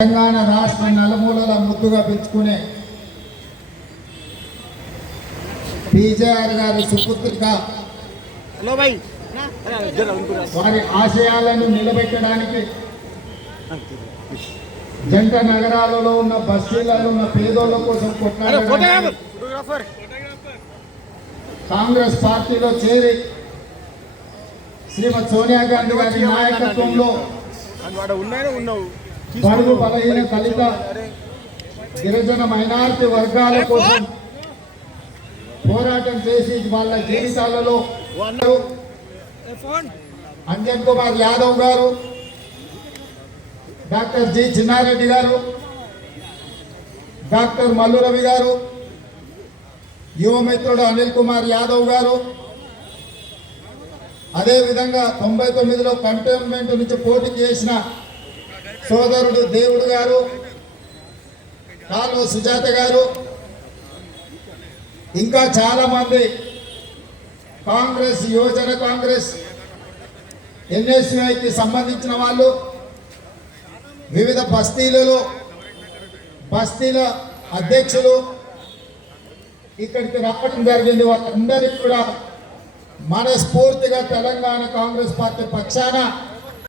తెలంగాణ రాష్ట్ర నలుమూలల ముద్దుగా పెంచుకునే పీజేఆర్ గారి సుపుత్రిగా వారి ఆశయాలను నిలబెట్టడానికి జంట నగరాలలో ఉన్న బస్తీలలో ఉన్న పేదోళ్ల కోసం కొట్లాడడానికి కాంగ్రెస్ పార్టీలో చేరి శ్రీమతి సోనియా గాంధీ గారి నాయకత్వంలో బడుగు బలహీన దళిత గిరిజన మైనారిటీ వర్గాల కోసం పోరాటం చేసి వాళ్ళ జీవితాలలో అంజన్ కుమార్ యాదవ్ గారు, డాక్టర్ జి చిన్నారెడ్డి గారు, డాక్టర్ మల్లు రవి గారు, యువమిత్రుడు అనిల్ కుమార్ యాదవ్ గారు, అదేవిధంగా 99లో కంటోన్మెంట్ నుంచి పోటీ చేసిన సోదరుడు దేవుడు గారు, కాలువ సుజాత గారు, ఇంకా చాలా మంది కాంగ్రెస్, యువజన కాంగ్రెస్, ఎన్ఎస్యుఐకి సంబంధించిన వాళ్ళు వివిధ బస్తీల అధ్యక్షులు ఇక్కడికి రావడం జరిగింది. వాళ్ళందరికీ కూడా మనస్ఫూర్తిగా తెలంగాణ కాంగ్రెస్ పార్టీ పక్షాన